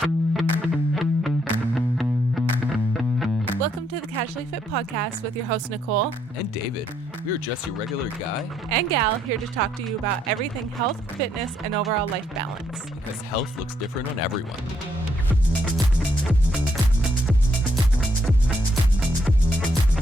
Welcome to the Casually Fit podcast with your host, Nicole And David. We are just your regular guy and gal here to talk to you about everything health, fitness, and overall life balance. because health looks different on everyone.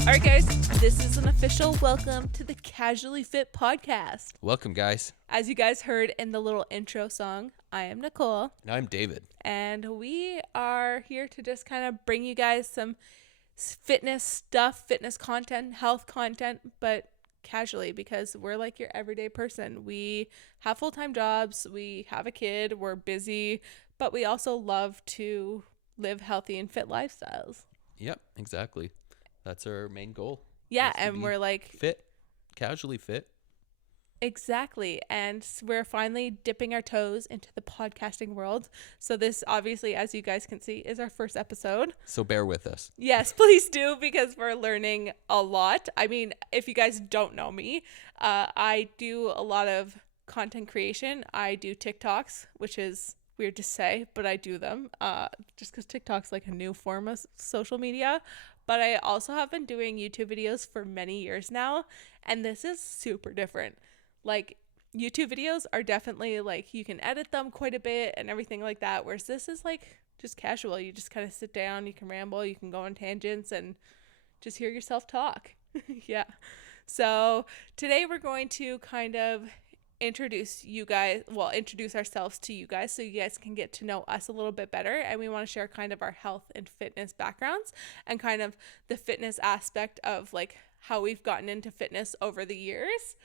All right, guys, this is an official welcome to the Casually Fit podcast. Welcome, guys. As you guys heard in the little intro song, I am Nicole, And I'm David. and we are here to just kind of bring you guys some fitness stuff, fitness content, health content, but casually because we're like your everyday person. We have full-time jobs, we have a kid, we're busy, but we also love to live healthy and fit lifestyles. Yep, exactly. That's our main goal. Yeah, is to and be we're like, fit, casually fit. exactly. And we're finally dipping our toes into the podcasting world. So this obviously, as you guys can see, is our first episode. So bear with us. Yes, please do, because we're learning a lot. I mean, if you guys don't know me, I do a lot of content creation. I do TikToks, which is weird to say, but I do them just because TikTok's like a new form of social media. But I also have been doing YouTube videos for many years now, and this is super different. Like, YouTube videos are definitely like you can edit them quite a bit and everything like that, whereas this is like just casual. You just kind of sit down, you can ramble, you can go on tangents and just hear yourself talk. Yeah. So today we're going to kind of introduce ourselves to you guys so you guys can get to know us a little bit better, and we want to share kind of our health and fitness backgrounds and kind of the fitness aspect of like how we've gotten into fitness over the years.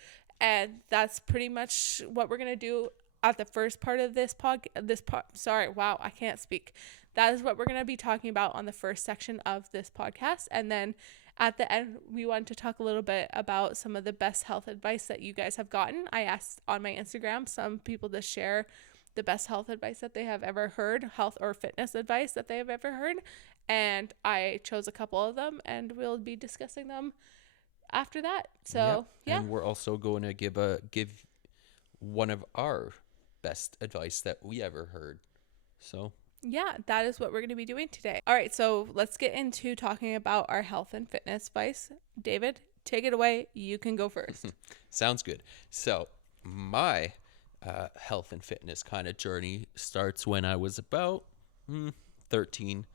And that's pretty much what we're going to do at the first part of this I can't speak. That is what we're going to be talking about on the first section of this podcast. And then at the end, we want to talk a little bit about some of the best health advice that you guys have gotten. I asked on my Instagram some people to share the best health advice that they have ever heard, health or fitness advice that they have ever heard. And I chose a couple of them, and we'll be discussing them after that. So, yeah. And we're also going to give one of our best advice that we ever heard. So Yeah, that is what we're going to be doing today. All right, so let's get into talking about our health and fitness advice. David, take it away. You can go first. sounds good. So my health and fitness kind of journey starts when I was about 13.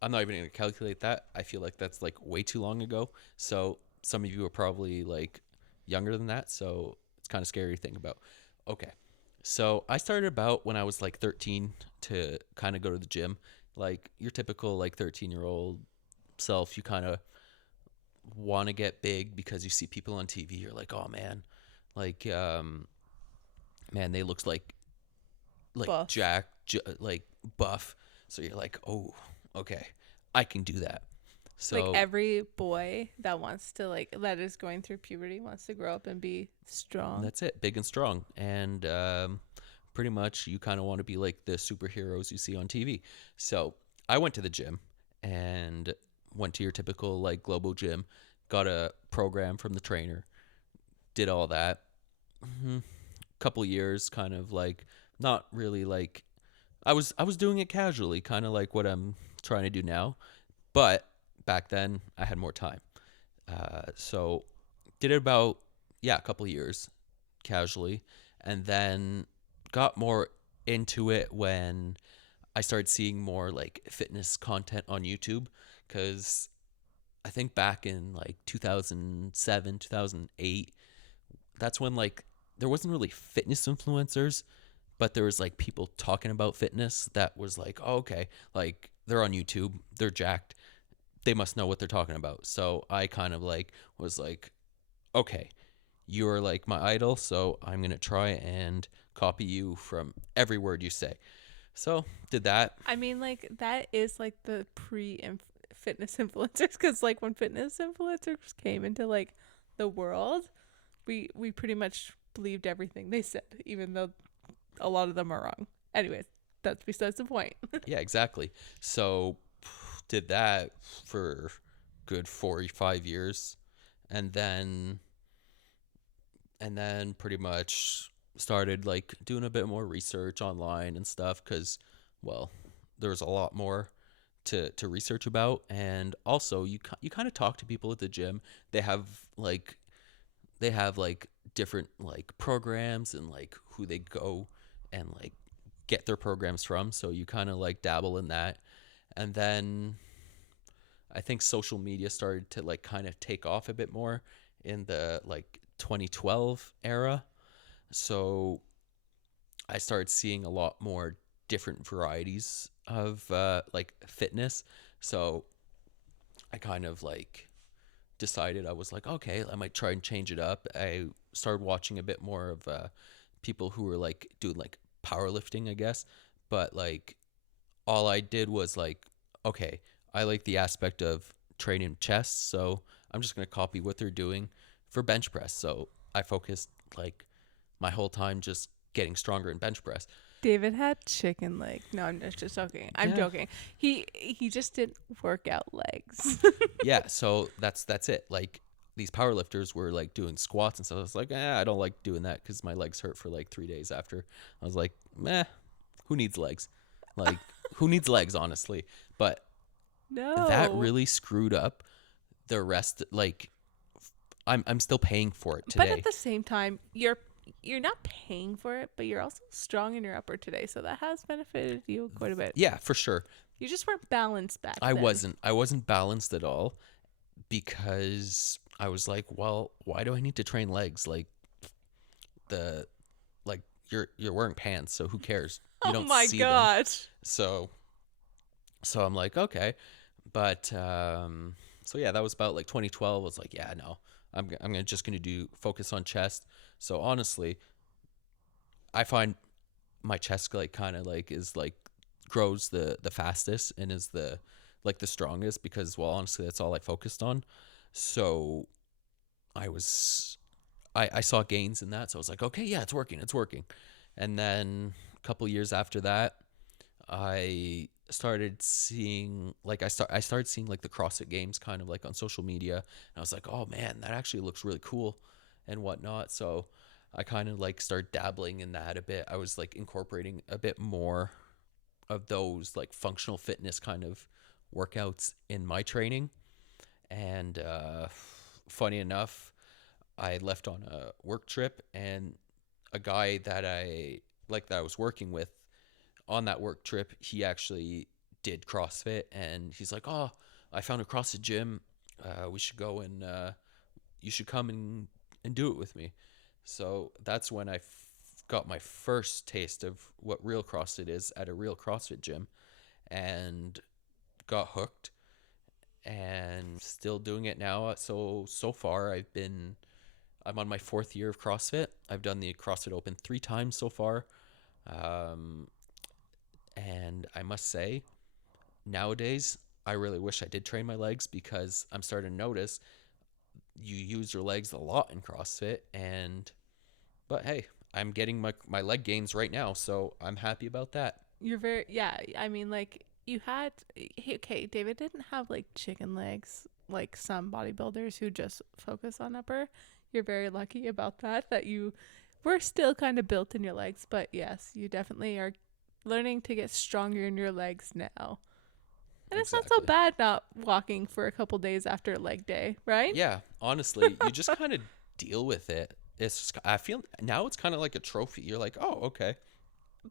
I'm not even going to calculate that. I feel like that's like way too long ago. So some of you are probably like younger than that. So it's kind of scary to think about. Okay. So I started about when I was like 13 to kind of go to the gym. Like your typical like 13-year-old self, you kind of want to get big because you see people on TV. You're like, oh man, like, man, they looks like Buff. like buff. So you're like, oh, okay, I can do that. So Like every boy that wants to that is going through puberty wants to grow up and be strong. that's it, big and strong. And pretty much you kind of want to be like the superheroes you see on TV. So I went to the gym and went to your typical like global gym, got a program from the trainer, did all that. Couple years, kind of like not really like I was doing it casually, kind of like what I'm trying to do now, but back then I had more time. So did it about a couple years casually, and then got more into it when I started seeing more like fitness content on YouTube, because I think back in like 2007, 2008, that's when like there wasn't really fitness influencers, but there was like people talking about fitness that was like, oh, okay, like they're on YouTube, they're jacked, they must know what they're talking about. So I kind of like was like, okay, you're like my idol, so I'm going to try and copy you from every word you say. So did that. I mean, like that is like the fitness influencers, because like when fitness influencers came into like the world, we pretty much believed everything they said, even though a lot of them are wrong. Anyways, that's besides the point. Yeah, exactly. So did that for good 4 or 5 years, and then pretty much started like doing a bit more research online and stuff, because well, there's a lot more to research about, and also you kind of talk to people at the gym. They have like they have like different like programs and like who they go and like get their programs from, so you kind of like dabble in that. And then I think social media started to like kind of take off a bit more in the like 2012 era. So I started seeing a lot more different varieties of like fitness. So I kind of like decided, I was like, okay, I might try and change it up. I started watching a bit more of people who were like doing like powerlifting, I guess. But like all I did was like, okay, I like the aspect of training chest, so I'm just gonna copy what they're doing for bench press. So I focused like my whole time just getting stronger in bench press. David had chicken legs. No, I'm just joking. I'm Yeah, joking. He just didn't work out legs. yeah. So that's it. Like these powerlifters were like doing squats and stuff. I was like, I don't like doing that because my legs hurt for like 3 days after. I was like, meh, who needs legs? Like who needs legs, honestly? But that No. really screwed up the rest. Like I'm still paying for it But at today. the same time, you're not paying for it, but you're also strong in your upper today, so that has benefited you quite a bit. Yeah, for sure. You just weren't balanced back I then. wasn't. I wasn't balanced at all because I was like, well, why do I need to train legs? Like the like you're wearing pants, so who cares? You Oh don't my see them. gosh. So so I'm like, okay. But so yeah, that was about like 2012. I was like, yeah, no. I'm gonna just gonna do focus on chest. So honestly, I find my chest like kind of like is like grows the fastest and is the like the strongest because, well, honestly, that's all I focused on. So I was I saw gains in that, so I was like, okay, yeah, it's working. And then a couple years after that, I started seeing like I started seeing like the CrossFit games kind of like on social media, and I was like, oh man, that actually looks really cool and whatnot. So I kind of like started dabbling in that a bit. I was like incorporating a bit more of those like functional fitness kind of workouts in my training. And funny enough, I left on a work trip, and a guy that I was working with on that work trip, he actually did CrossFit, and he's like, "Oh, I found a CrossFit gym. We should go and you should come and do it with me." So that's when I got my first taste of what real CrossFit is at a real CrossFit gym, and got hooked, and still doing it now. So far I'm on my fourth year of CrossFit. I've done the CrossFit Open 3 times so far. Um, and I must say, nowadays, I really wish I did train my legs because I'm starting to notice you use your legs a lot in CrossFit. But hey, I'm getting my leg gains right now, so I'm happy about that. You're very, yeah. I mean, like, you had, okay, David didn't have like chicken legs like some bodybuilders who just focus on upper. You're very lucky about that, that you were still kind of built in your legs. But yes, you definitely are learning to get stronger in your legs now. And it's not so Exactly. bad not walking for a couple days after a leg day, right? Yeah, honestly, you just kind of deal with it. It's just, I feel now it's kind of like a trophy. You're like, oh, okay.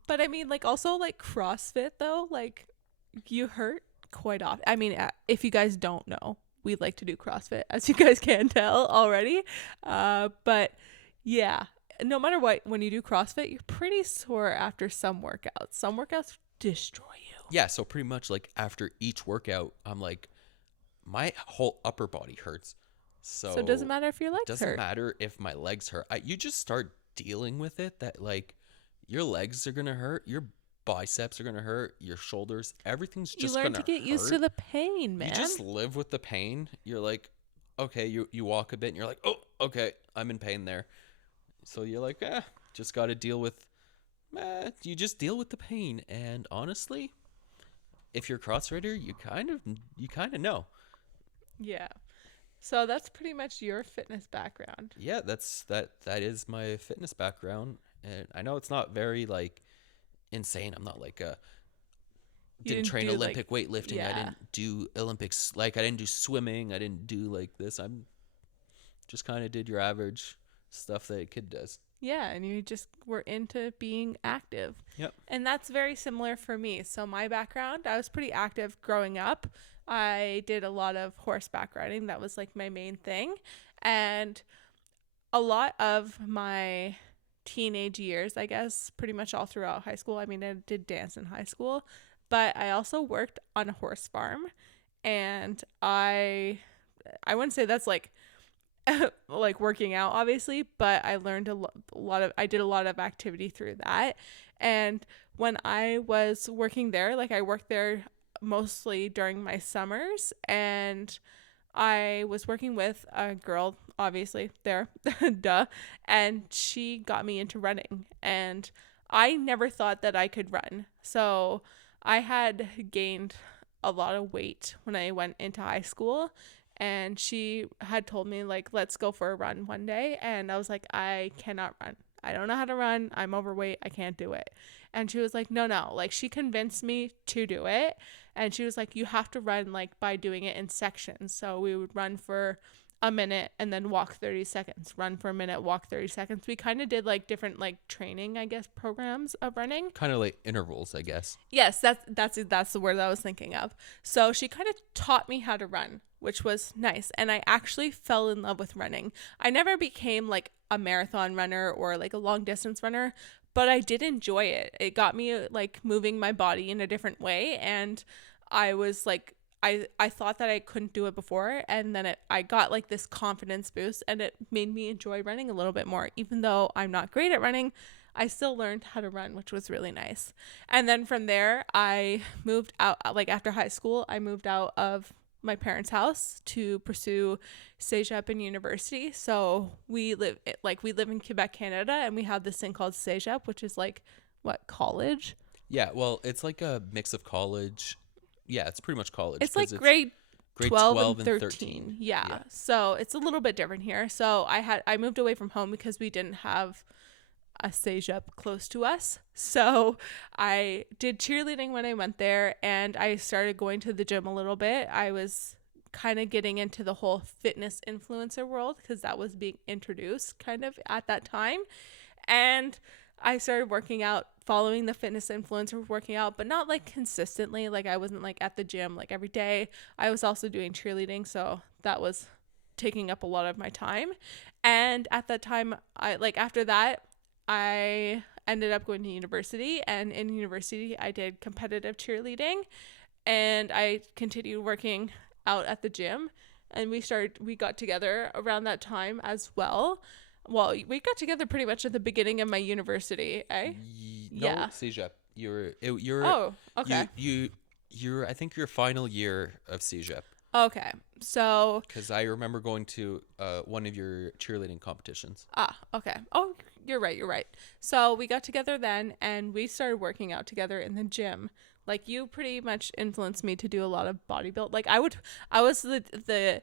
But I mean, like, also like CrossFit though, like, you hurt quite often. I mean, if you guys don't know, we like to do CrossFit, as you guys can tell already. But yeah, no matter what, when you do CrossFit, you're pretty sore after some workouts. Some workouts destroy you. Yeah, so pretty much like after each workout, I'm like, my whole upper body hurts. So it doesn't So matter if your it legs doesn't hurt. matter if my legs hurt. You just start dealing with it that like your legs are going to hurt, your biceps are going to hurt, your shoulders, everything's You just learn going to to get used to hurt. the pain, You man. just live with the pain. You're like, okay, you walk a bit and you're like, oh, okay, I'm in pain there. So you're like, just got to deal with, you just deal with the pain. And honestly, if you're a CrossFitter, you kind of know. Yeah. So that's pretty much your fitness background. Yeah, that is my fitness background, and I know it's not very like insane. I'm not like a You didn't didn't train do like, Olympic weightlifting. I yeah. didn't do Olympics. Like I didn't do swimming. I didn't do like this. I'm just kind of did your average stuff that a kid does. Yeah, and you just were into being active. Yep. And that's very similar for me. So, my background, I was pretty active growing up. I did a lot of horseback riding, that was like my main thing. And a lot of my teenage years, I guess, pretty much all throughout high school. I mean, I did dance in high school, but I also worked on a horse farm. And I wouldn't say that's like like working out obviously, but I learned a lot of, I did a lot of activity through that. And when I was working there, like I worked there mostly during my summers, and I was working with a girl, obviously there, duh, and she got me into running. And I never thought that I could run. So I had gained a lot of weight when I went into high school, and she had told me like, let's go for a run one day, and I was like, I cannot run. I don't know how to run. I'm overweight. I can't do it. And she was like, no, no. Like, she convinced me to do it. And she was like, you have to run like by doing it in sections. So we would run for a minute and then walk 30 seconds, run for a minute, walk 30 seconds. We kind of did like different like training, I guess, programs of running. Kind of like intervals, I guess. Yes, that's the word I was thinking of. So she kind of taught me how to run, which was nice, and I actually fell in love with running. I never became like a marathon runner or like a long distance runner, but I did enjoy it. It got me like moving my body in a different way, and I was like, I thought that I couldn't do it before, and then I got like this confidence boost, and it made me enjoy running a little bit more. Even though I'm not great at running, I still learned how to run, which was really nice. And then from there, I moved out, like after high school, I moved out of my parents' house to pursue CEGEP in university. So we live in Quebec, Canada, and we have this thing called CEGEP, which is like what, college? Yeah, well, it's like a mix of college. Yeah, it's pretty much college It's because like it's grade 12 12 and and 13. 13. Yeah. Yeah. So it's a little bit different here. So I moved away from home because we didn't have a CEGEP close to us. So I did cheerleading when I went there, and I started going to the gym a little bit. I was kind of getting into the whole fitness influencer world because that was being introduced kind of at that time. And I started working out, following the fitness influencer, working out, but not like consistently. Like I wasn't like at the gym like every day. I was also doing cheerleading, so that was taking up a lot of my time. And at that time, I like after that, I ended up going to university, and in university I did competitive cheerleading, and I continued working out at the gym, and we got together around that time as well. Well, we got together pretty much at the beginning of my university, eh? No, Yeah. CEGEP. Oh, okay. You're I think your final year of CEGEP, Okay. So, because I remember going to one of your cheerleading competitions. okay. Oh, you're right. You're right. So we got together then, and we started working out together in the gym. Like, you pretty much influenced me to do a lot of bodybuild. Like I was the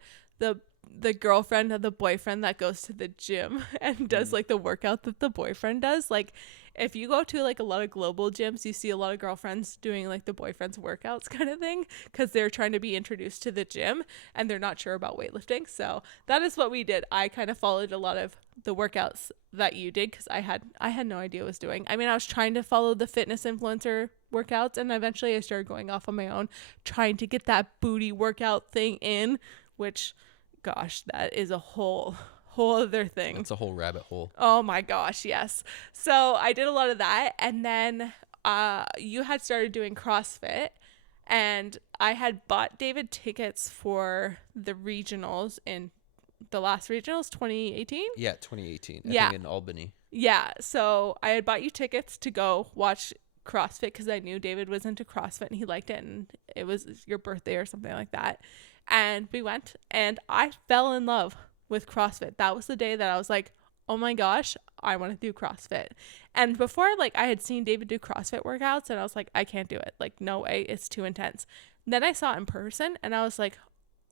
the girlfriend of the boyfriend that goes to the gym and does Mm. like the workout that the boyfriend does. Like, if you go to like a lot of global gyms, you see a lot of girlfriends doing like the boyfriend's workouts kind of thing, because they're trying to be introduced to the gym and they're not sure about weightlifting. So that is what we did. I kind of followed a lot of the workouts that you did, because I had no idea what I was doing. I mean, I was trying to follow the fitness influencer workouts, and eventually I started going off on my own, trying to get that booty workout thing in, which, gosh, that is a whole other thing. That's a whole rabbit hole. Oh my gosh, yes. So I did a lot of that, and then you had started doing CrossFit, and I had bought David tickets for the regionals in the last regionals, 2018. Yeah, 2018. I Yeah. think in Albany. Yeah, so I had bought you tickets to go watch CrossFit because I knew David was into CrossFit and he liked it, and it was your birthday or something like that. And we went, and I fell in love with CrossFit. That was the day that I was like, oh my gosh, I want to do CrossFit. And before, like, I had seen David do CrossFit workouts, and I was like, I can't do it. Like, no way, it's too intense. Then I saw it in person, and I was like,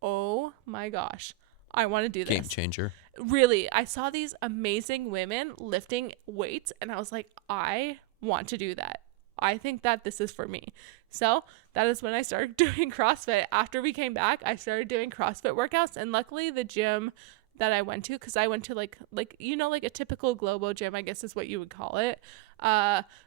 oh my gosh, I want to do this. Game changer. Really, I saw these amazing women lifting weights, and I was like, I want to do that. I think that this is for me. So that is when I started doing CrossFit. After we came back, I started doing CrossFit workouts, and luckily the gym that I went to, because I went to like like a typical Globo gym, I guess is what you would call it.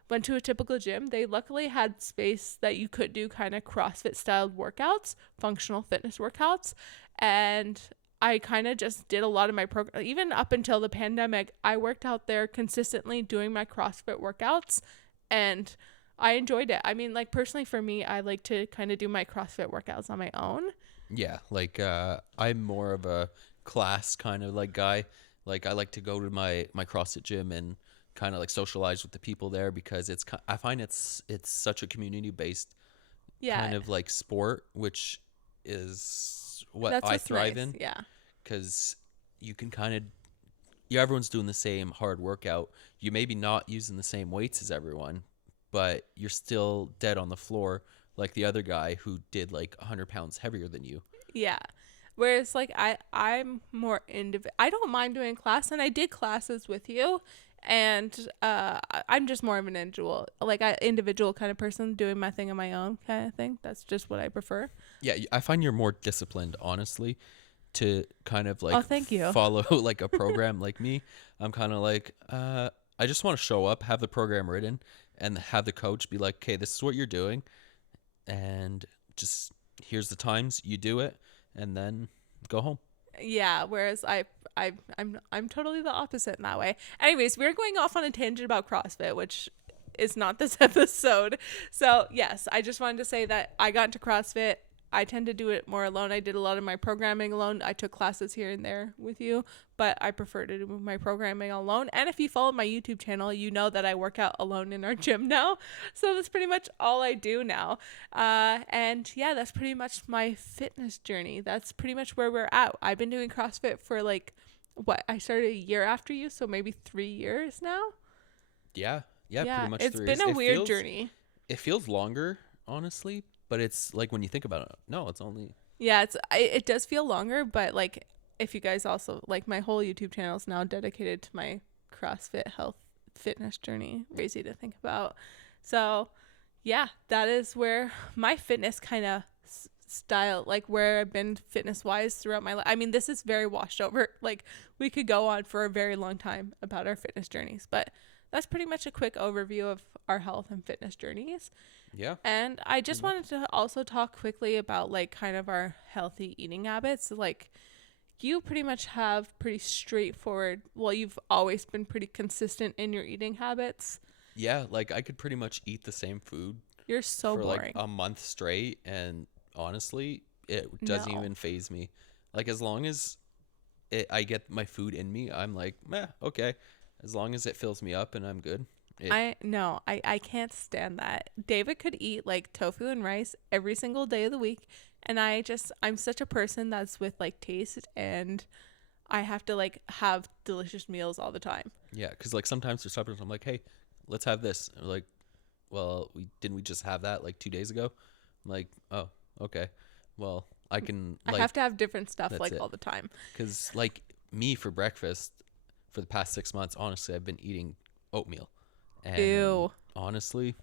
Went to a typical gym. They luckily had space that you could do kind of CrossFit styled workouts, functional fitness workouts, and I kind of just did a lot of my program. Even up until the pandemic, I worked out there consistently doing my CrossFit workouts, and I enjoyed it. I mean, like personally for me, I like to kind of do my CrossFit workouts on my own. Yeah, like I'm more of a class kind of like guy. Like I like to go to my CrossFit gym and kind of like socialize with the people there because I find it's such a community based Yeah, kind of like sport, which is what that's I what's thrive nice. in Yeah. because you can kind of yeah, everyone's doing the same hard workout. You maybe not using the same weights as everyone, but you're still dead on the floor like the other guy who did like 100 pounds heavier than you. Yeah. Whereas like I'm more I don't mind doing class, and I did classes with you, and I'm just more of an individual kind of person doing my thing on my own kind of thing. That's just what I prefer. Yeah, I find you're more disciplined, honestly, to kind of Oh, like thank you. follow like a program like me. I'm kind of like, I just want to show up, have the program written, and have the coach be like, okay, this is what you're doing, and just here's the times you do it, and then go home. Yeah, whereas I'm totally the opposite in that way. Anyways, we're going off on a tangent about CrossFit, which is not this episode. So yes, I just wanted to say that I got into CrossFit. I tend to do it more alone. I did a lot of my programming alone. I took classes here and there with you, but I prefer to do my programming alone. And if you follow my YouTube channel, you know that I work out alone in our gym now. So that's pretty much all I do now. And yeah, that's pretty much my fitness journey. That's pretty much where we're at. I've been doing CrossFit for like what, I started a year after you, so maybe 3 years now. Yeah, yeah, pretty Yeah, much it's 3 years. been a weird journey. It feels longer, honestly, but it's like when you think about it, no, it's only Yeah, it does feel longer, but like if you guys also like, my whole YouTube channel is now dedicated to my CrossFit health fitness journey. Crazy to think about. So, yeah, that is where my fitness kind of style, like where I've been fitness wise throughout my life. I mean, this is very washed over. Like we could go on for a very long time about our fitness journeys, but that's pretty much a quick overview of our health and fitness journeys. yeah, And I pretty just much. wanted to also talk quickly about like kind of our healthy eating habits. Like you pretty much have pretty straightforward, well, you've always been pretty consistent in your eating habits. Yeah, like I could pretty much eat the same food You're so for like boring. a month straight, and honestly, it doesn't No. even phase me. Like as long as I get my food in me, I'm like, meh, okay. As long as it fills me up and I'm good. It I no, I can't stand that. David could eat like tofu and rice every single day of the week, and I'm such a person that's with like taste, and I have to like have delicious meals all the time. yeah, because like sometimes for suppers I'm like, hey, let's have this. And we're like, well, we just have that like 2 days ago. I'm like, oh, okay. Well, I can I like have to have different stuff that's like it. all the time. Because like me for breakfast for the past 6 months, honestly, I've been eating oatmeal, and Ew. honestly,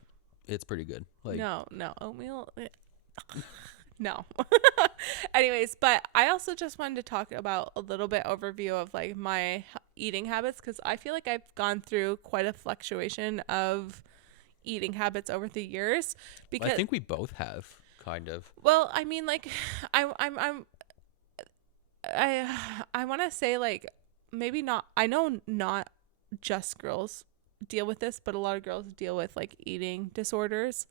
it's pretty good. Like, No, no, oatmeal. No. Anyways, but I also just wanted to talk about a little bit overview of like my eating habits, because I feel like I've gone through quite a fluctuation of eating habits over the years. I Because, think we both have kind of. well, I mean, like, I'm I want to say like maybe not. I know not just girls deal with this, but a lot of girls deal with like eating disorders.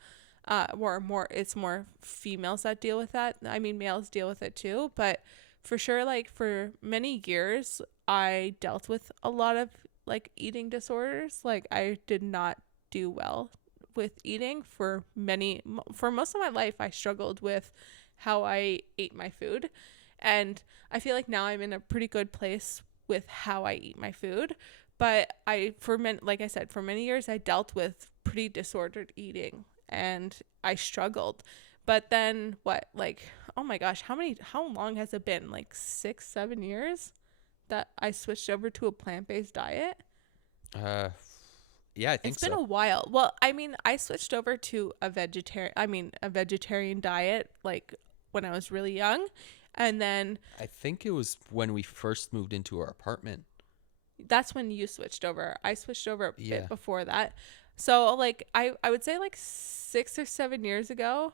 Or more, it's more females that deal with that. I mean, males deal with it too, but for sure, like for many years, I dealt with a lot of like eating disorders. Like I did not do well with eating for most of my life. I struggled with how I ate my food, and I feel like now I'm in a pretty good place with how I eat my food. But like I said, for many years I dealt with pretty disordered eating, and I struggled. But then what, like, oh my gosh, how long has it been? Like 6, 7 years that I switched over to a plant-based diet? Uh, Yeah, I think It's been so. a while. Well, I mean, I switched over to a vegetarian diet like when I was really young. And then I think it was when we first moved into our apartment. that's when you switched over. I switched over a bit Yeah. before that. So like I would say like 6 or 7 years ago,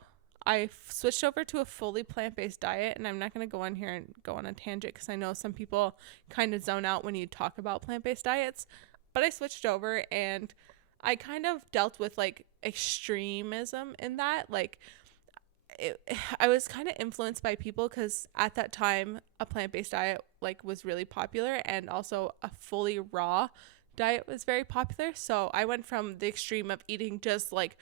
switched over to a fully plant-based diet, and I'm not going to go on here and go on a tangent because I know some people kind of zone out when you talk about plant-based diets, but I switched over and I kind of dealt with like extremism in that. Like I was kind of influenced by people because at that time a plant-based diet like was really popular, and also a fully raw diet was very popular. So I went from the extreme of eating just like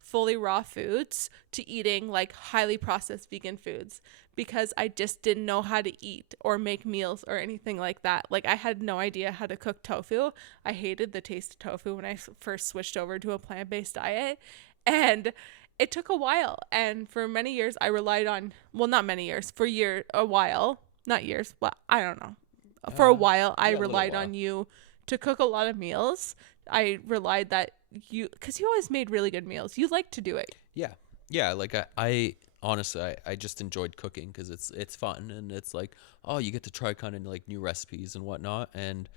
fully raw foods to eating like highly processed vegan foods because I just didn't know how to eat or make meals or anything like that. Like I had no idea how to cook tofu. I hated the taste of tofu when I first switched over to a plant-based diet. And it took a while, and for many years I relied on, well, not many years, for a while, not years, well, I don't know, for a while I Yeah, a little relied while. on you to cook a lot of meals. I relied that you, because you always made really good meals, you like to do it. Yeah. Yeah, like I honestly I just enjoyed cooking because it's fun, and it's like, oh, you get to try kind of like new recipes and whatnot. And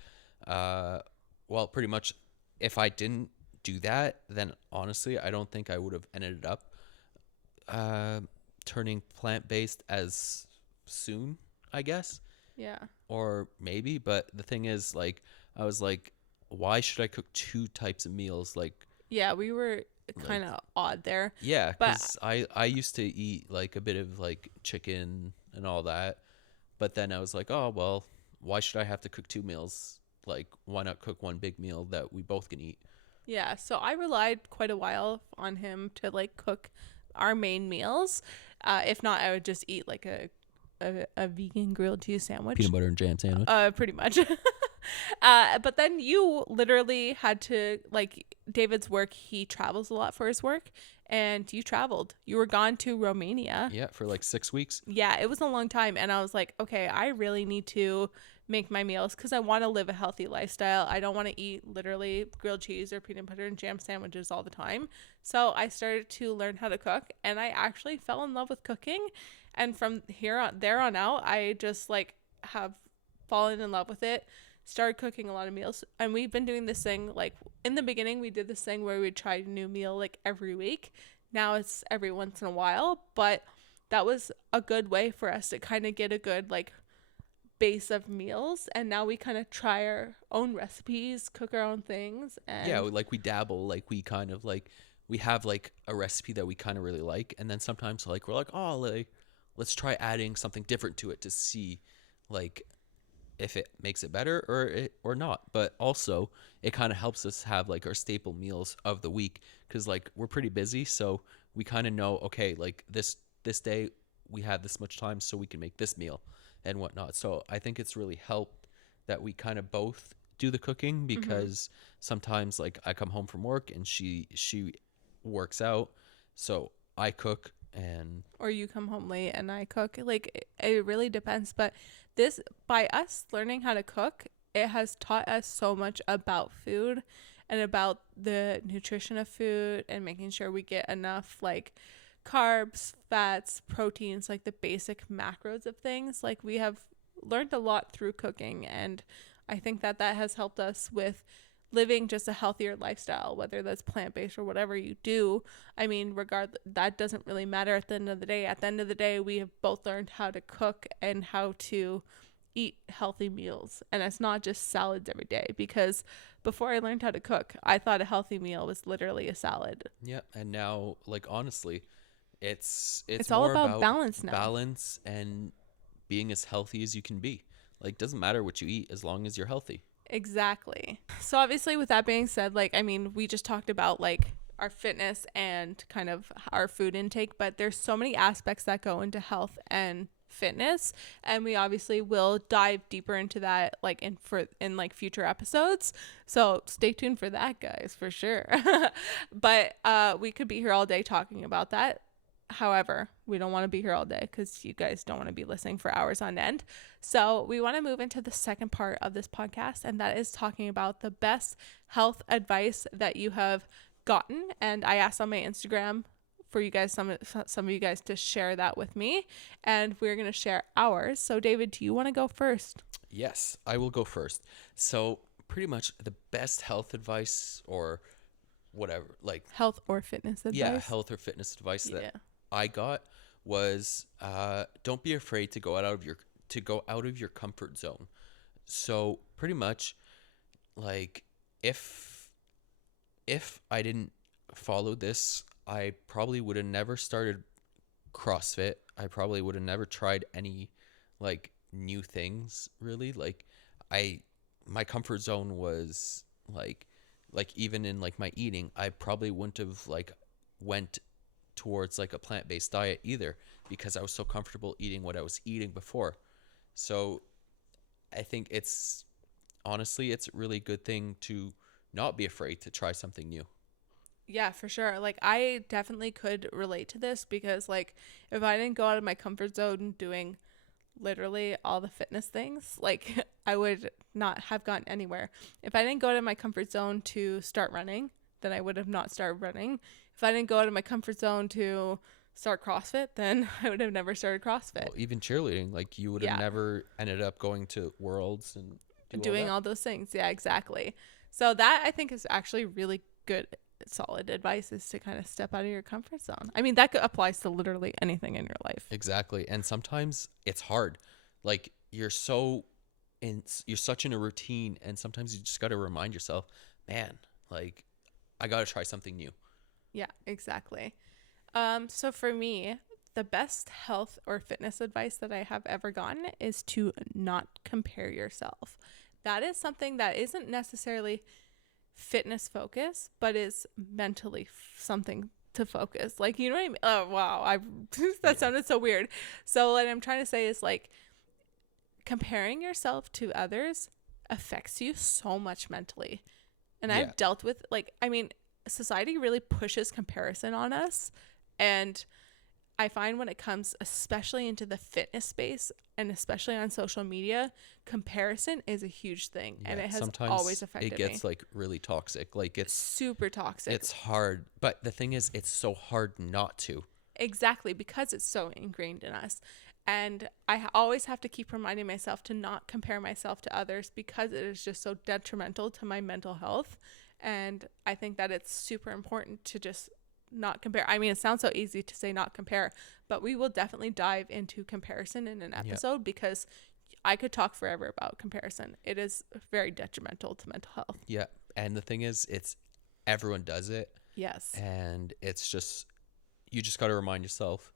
uh well, pretty much if I didn't do that, then honestly I don't think I would have ended up uh turning plant-based as soon, I guess. Yeah. Or maybe, but the thing is, like, I was like, why should I cook two types of meals? Yeah, we were Like, kind of odd there. yeah, But because I used to eat like a bit of like chicken and all that, but then I was like, oh well, why should I have to cook two meals? Like, why not cook one big meal that we both can eat? yeah, so I relied quite a while on him to like cook our main meals. If not, I would just eat like a vegan grilled cheese sandwich. Peanut butter and jam sandwich. Pretty much. But then you literally had to, like, David's work, he travels a lot for his work, and you traveled. You were gone to Romania. Yeah, for like 6 weeks. Yeah, it was a long time, and I was like, okay, I really need to make my meals because I want to live a healthy lifestyle. I don't want to eat literally grilled cheese or peanut butter and jam sandwiches all the time. So I started to learn how to cook, and I actually fell in love with cooking. And from here on there on out, I just like have fallen in love with it. Started cooking a lot of meals, and we've been doing this thing like in the beginning we did this thing where we'd try a new meal like every week. Now it's every once in a while, but that was a good way for us to kind of get a good like base of meals, and now we kind of try our own recipes, cook our own things. Yeah, And like we dabble, like we kind of like we have like a recipe that we kind of really like, and then sometimes like we're like, oh, like let's try adding something different to it to see like if it makes it better or not. But also it kind of helps us have like our staple meals of the week because like we're pretty busy, so we kind of know, okay, like this day we have this much time, so we can make this meal and whatnot. So I think it's really helped that we kind of both do the cooking mhm. because sometimes like I come home from work and she works out, so I cook. And Or you come home late and I cook. Like it really depends, but this, by us learning how to cook, it has taught us so much about food and about the nutrition of food and making sure we get enough like carbs, fats, proteins, like the basic macros of things. Like we have learned a lot through cooking, and I think that that has helped us with living just a healthier lifestyle, whether that's plant-based or whatever you do. I mean, regardless, that doesn't really matter at the end of the day. At the end of the day, we have both learned how to cook and how to eat healthy meals. And it's not just salads every day, because before I learned how to cook, I thought a healthy meal was literally a salad. yeah, and now like honestly, it's It's all more about about balance now. balance and being as healthy as you can be. Like, doesn't matter what you eat as long as you're healthy. Exactly. So obviously, with that being said, like, I mean, we just talked about like our fitness and kind of our food intake, but there's so many aspects that go into health and fitness, and we obviously will dive deeper into that like in like future episodes. So stay tuned for that, guys, for sure. But we could be here all day talking about that. However, we don't want to be here all day because you guys don't want to be listening for hours on end. So, we want to move into the second part of this podcast, and that is talking about the best health advice that you have gotten. And I asked on my Instagram for you guys, some of you guys, to share that with me, and we're going to share ours. So, David, do you want to go first? Yes, I will go first. So, pretty much the best health advice or whatever, like, Health or fitness advice? yeah, health or fitness advice Yeah. that I got was don't be afraid to go out of your comfort zone. So, pretty much, like, if I didn't follow this, I probably would have never started CrossFit. I probably would have never tried any like new things really. Like I my comfort zone was like even in like my eating, I probably wouldn't have like went towards like a plant-based diet either because I was so comfortable eating what I was eating before. So I think it's honestly it's a really good thing to not be afraid to try something new. Yeah, for sure. Like I definitely could relate to this because like if I didn't go out of my comfort zone doing literally all the fitness things, like I would not have gotten anywhere. If I didn't go out of my comfort zone to start running, then I would have not started running. If I didn't go out of my comfort zone to start CrossFit, then I would have never started CrossFit. Well, even cheerleading, like you would have Yeah, never ended up going to Worlds and do all doing that. all those things. Yeah, exactly. So that I think is actually really good solid advice is to kind of step out of your comfort zone. I mean, that applies to literally anything in your life. Exactly. And sometimes it's hard. Like you're such in a routine and sometimes you just got to remind yourself, man, like I got to try something new. Yeah, exactly. So for me, the best health or fitness advice that I have ever gotten is to not compare yourself. That is something that isn't necessarily fitness focus, but is mentally something to focus. Like, you know what I mean? Oh, wow. That Yeah. sounded so weird. So what I'm trying to say is like comparing yourself to others affects you so much mentally. And Yeah. I've dealt with like, I mean, society really pushes comparison on us. And I find when it comes, especially into the fitness space and especially on social media, comparison is a huge thing. And Yeah. it has always Sometimes it affected me. gets like really toxic. Like Super toxic. it's hard, but the thing is it's so hard not to. Exactly, because it's so ingrained in us. And I always have to keep reminding myself to not compare myself to others because it is just so detrimental to my mental health. And I think that it's super important to just not compare. I mean, it sounds so easy to say not compare, but we will definitely dive into comparison in an Yeah. episode because I could talk forever about comparison. It is very detrimental to mental health. Yeah. And the thing is it's everyone does it Yes. and it's just you just got to remind yourself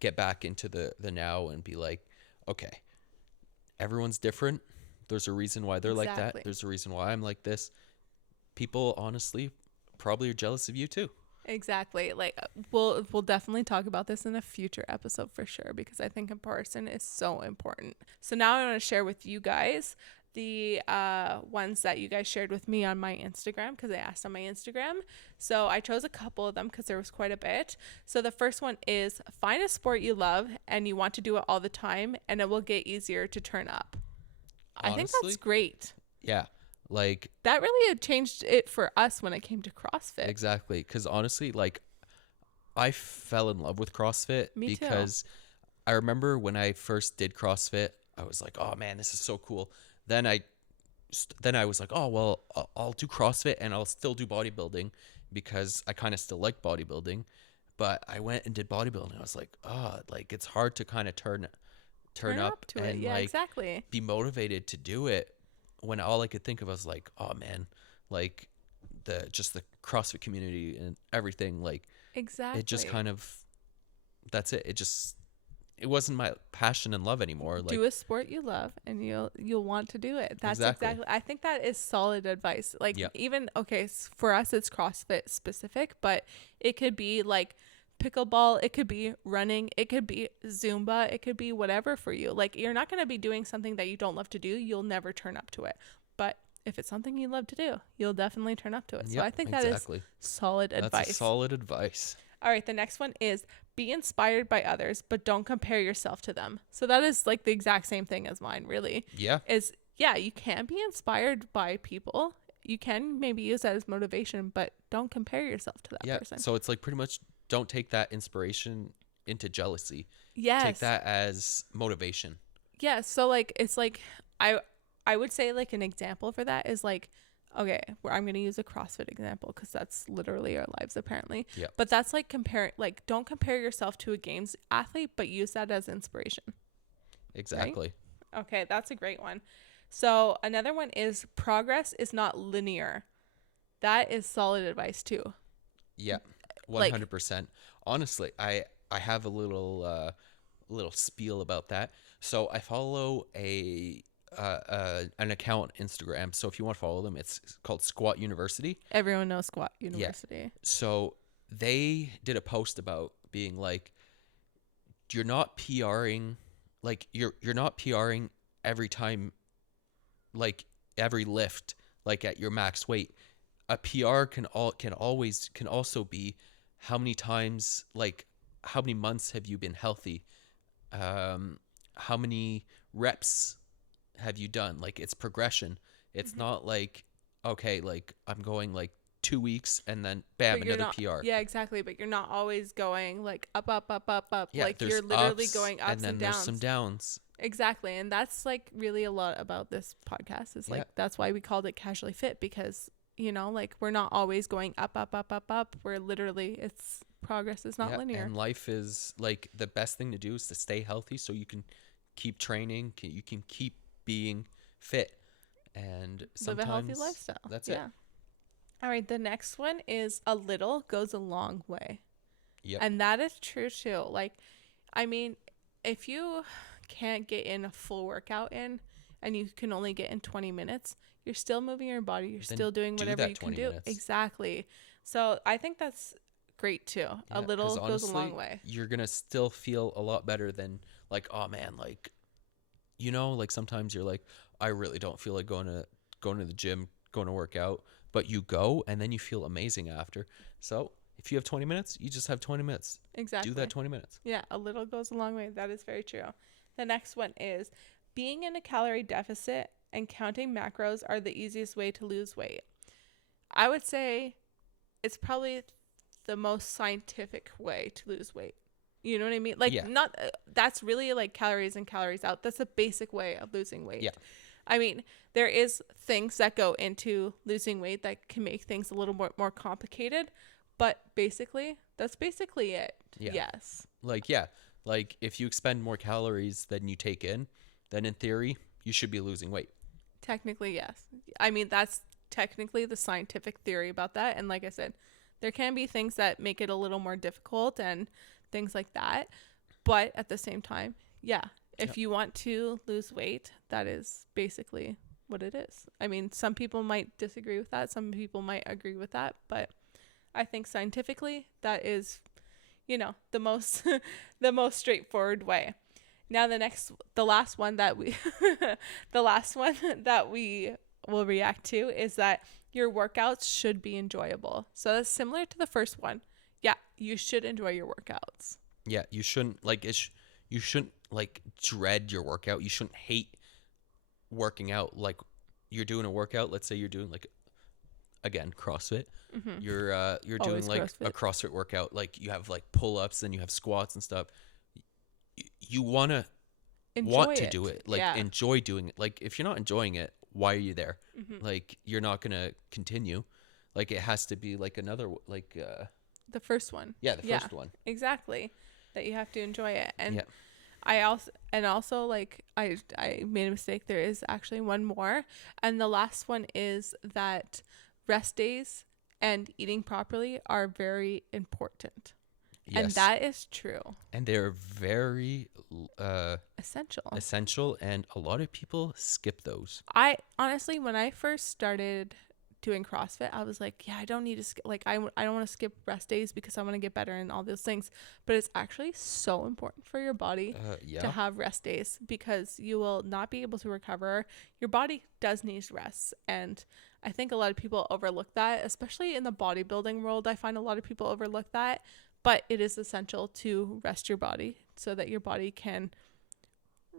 get back into the now and be like, okay, everyone's different. There's a reason why they're like that. Exactly. There's a reason why I'm like this. People honestly probably are jealous of you too. Exactly. Like we'll definitely talk about this in a future episode for sure because I think comparison is so important. So now I want to share with you guys the ones that you guys shared with me on my Instagram because I asked on my Instagram. So I chose a couple of them because there was quite a bit. So the first one is find a sport you love and you want to do it all the time and it will get easier to turn up. I think Honestly, that's great. yeah. Like That really had changed it for us when it came to CrossFit. exactly cuz honestly like I fell in love with CrossFit Me too. because I remember when I first did CrossFit, I was like, "Oh man, this is so cool." Then I was like, "Oh, well, I'll do CrossFit and I'll still do bodybuilding because I kind of still like bodybuilding." But I went and did bodybuilding. I was like, "Oh, like it's hard to kind of turn Turn up up to it. and Yeah, like exactly. be motivated to do it when all I could think of was like, oh man, like the CrossFit community and everything, like it just Exactly. kind of that's it. It wasn't my passion and love anymore. Like Do a sport you love and you'll want to do it. That's exactly. exactly. I think that is solid advice. Like Yep. even okay, for us it's CrossFit specific, but it could be like pickleball, it could be running, it could be Zumba, it could be whatever for you. Like you're not going to be doing something that you don't love to do, you'll never turn up to it. But if it's something you love to do, you'll definitely turn up to it. So Yep. I think that is Exactly. solid That's a advice. solid advice. All right, the next one is be inspired by others, but don't compare yourself to them. So that is like the exact same thing as mine, really. Yeah. Is yeah, you can be inspired by people. You can maybe use that as motivation, but don't compare yourself to that Yeah. person. So it's like pretty much don't take that inspiration into jealousy. Take Yes. that as motivation. Yeah, so like it's like I I would say like an example for that is like okay, where I'm going to use a CrossFit example cuz that's literally our lives apparently. Yeah. But that's like compare like don't compare yourself to a games athlete, but use that as inspiration, right? Exactly. Okay, that's a great one. So, another one is progress is not linear. That is solid advice too. Yeah. Like 100%. Honestly, I have a little spiel about that. So I follow a an account on Instagram. So if you want to follow them, it's called Squat University. everyone knows Squat Yeah. University. So they did a post about being like you're not PRing like you're not PRing every time like every lift like at your max weight. A PR can also be how many times like how many months have you been healthy? How many reps have you done? Like it's progression. It's Hmm. not like okay, like I'm going like 2 weeks and then bam But you're another not PR. yeah, exactly, but you're not always going like up up up up up. Yeah, Like you're there's literally ups going and ups and then there's some downs. downs. Exactly. And that's like really a lot about this podcast is Yeah, like that's why we called it Casually Fit because like we're not always going up up up up up. We're literally it's progress is not yeah, linear. and life is like the best thing to do is to stay healthy so you can keep training, you can keep being fit, and Live a healthy sometimes lifestyle. that's it. Yeah. All right, the next one is a little goes a long way. Yep. And that is true too. Like, I mean, if you can't get in a full workout in and you can only get in 20 minutes, you're still moving your body. You're Then still doing do whatever that you can 20 do. minutes. Exactly. So I think that's great too. A Yeah, because little goes a long honestly, way. you're gonna still feel a lot better than like, oh man, like like sometimes you're like, I really don't feel like going to the gym, going to work out, but you go and then you feel amazing after. So if you have 20 minutes, you just have 20 minutes. Do that Exactly. 20 minutes. Yeah, a little goes a long way. That is very true. The next one is being in a calorie deficit and counting macros are the easiest way to lose weight. I would say it's probably the most scientific way to lose weight. You know what I mean? Like Yeah, not that's really like calories in calories out. That's a basic way of losing weight. yeah, I mean, there is things that go into losing weight that can make things a little more complicated, but basically, that's basically it. yeah. Yes. Yeah, like if you expend more calories than you take in, then in theory, you should be losing weight. Technically, yes. I mean, that's technically the scientific theory about that. And like I said, there can be things that make it a little more difficult and things like that. But at the same time, yeah, Yep. if you want to lose weight, that is basically what it is. I mean, some people might disagree with that, some people might agree with that, but I think scientifically that is, the most the most straightforward way. Now the last one that we the last one that we will react to is that your workouts should be enjoyable. So that's similar to the first one. Yeah, you should enjoy your workouts. Yeah, you shouldn't you shouldn't like dread your workout. You shouldn't hate working out. Like you're doing a workout, let's say you're doing like again, CrossFit. Mm-hmm. You're doing Always like a CrossFit. CrossFit workout, like you have like pull-ups and you have squats and stuff. You want Enjoy to do it. it, like Yeah. enjoy doing it. Like if you're not enjoying it, why are you there? Mm-hmm. Like you're not going to continue. Like it has to be like another like The first one. yeah, the Yeah, first one. exactly. That you have to enjoy it. And Yeah. I also like I made a mistake. There is actually one more. And the last one is that rest days and eating properly are very important. And Yes. that is true. And they're very Essential. essential and a lot of people skip those. I honestly, when I first started doing CrossFit, I was like, yeah, I don't need to skip, like, I don't want to skip rest days because I want to get better and all those things. But it's actually so important for your body to Yeah. have rest days because you will not be able to recover. Your body does need rest. And I think a lot of people overlook that, especially in the bodybuilding world. I find a lot of people overlook that. but it is essential to rest your body so that your body can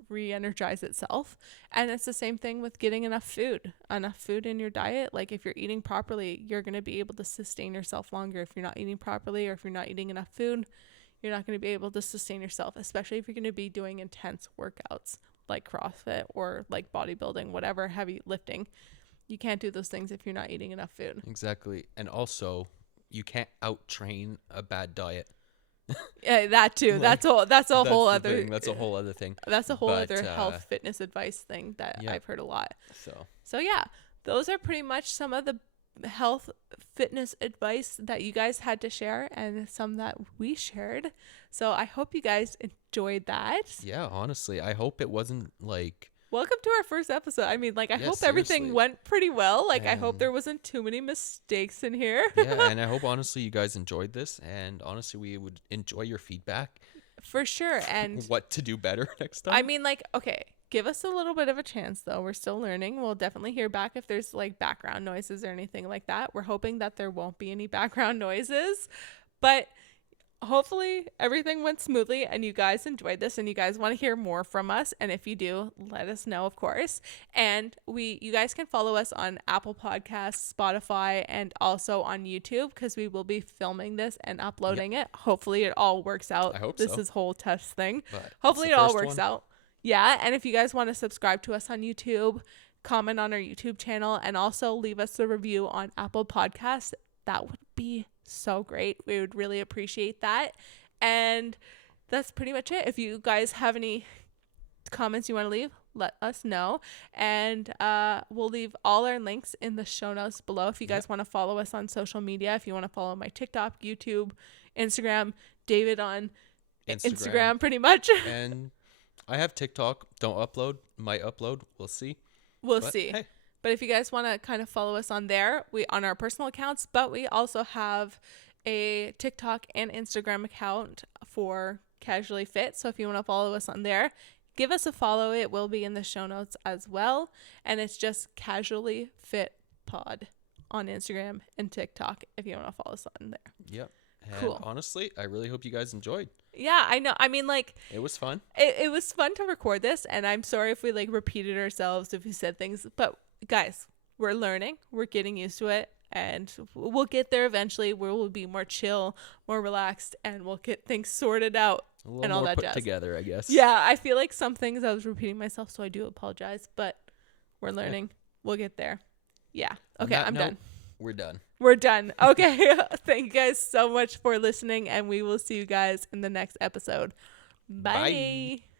re-energize itself. And it's the same thing with getting enough food in your diet. Like if you're eating properly, you're going to be able to sustain yourself longer. If you're not eating properly, or if you're not eating enough food, you're not going to be able to sustain yourself, especially if you're going to be doing intense workouts like CrossFit or like bodybuilding, whatever, heavy lifting. You can't do those things if you're not eating enough food. Exactly. And also, you can't out train a bad diet. Yeah, that too. Like, That's a whole other thing. That's a whole other thing. That's a whole But, other health fitness advice thing that yeah. I've heard a lot. So Yeah, those are pretty much some of the health fitness advice that you guys had to share, and some that we shared. So I hope you guys enjoyed that. yeah, honestly, I hope it wasn't like, Welcome to our first episode. I mean, like, I Yeah, hope everything seriously. went pretty well. Like, I hope And- there wasn't too many mistakes in here. yeah, and I hope honestly you guys enjoyed this, and honestly we would enjoy your feedback. For sure. And What to do better next time. I mean, like, okay, give us a little bit of a chance, though. We're still learning. We'll definitely hear back if there's like background noises or anything like that. We're hoping that there won't be any background noises, but hopefully everything went smoothly and you guys enjoyed this and you guys want to hear more from us. And if you do, let us know, of course. And you guys can follow us on Apple Podcasts, Spotify, and also on YouTube, because we will be filming this and uploading it. Hopefully it all works out. I hope this so. is whole test thing. But Hopefully it's it the all first works one. out. Yeah. And if you guys want to subscribe to us on YouTube, comment on our YouTube channel, and also leave us a review on Apple Podcasts, that would be so great. We would really appreciate that. And that's pretty much it. If you guys have any comments you want to leave, let us know. And we'll leave all our links in the show notes below. If you guys want to follow us on social media, if you want to follow my TikTok, YouTube, Instagram, David on Instagram pretty much. And I have TikTok. Don't upload. Might upload. We'll see. We'll But, see. hey. But if you guys want to kind of follow us on there, we on our personal accounts, but we also have a TikTok and Instagram account for Casually Fit. So if you want to follow us on there, give us a follow. It will be in the show notes as well. And it's just Casually Fit Pod on Instagram and TikTok if you want to follow us on there. Yep. And Cool. honestly, I really hope you guys enjoyed. Yeah, I know. I mean, like, It was fun. it was fun to record this, and I'm sorry if we like repeated ourselves, if we said things, but guys, we're learning, we're getting used to it, and we'll get there eventually where we'll be more chill, more relaxed, and we'll get things sorted out A little and all more that put jazz. together, I guess. Yeah, I feel like some things I was repeating myself, so I do apologize, but we're learning. We'll get there. Yeah. On Okay, that I'm note, done. We're done. We're done. Okay. Thank you guys so much for listening, and we will see you guys in the next episode. Bye. Bye.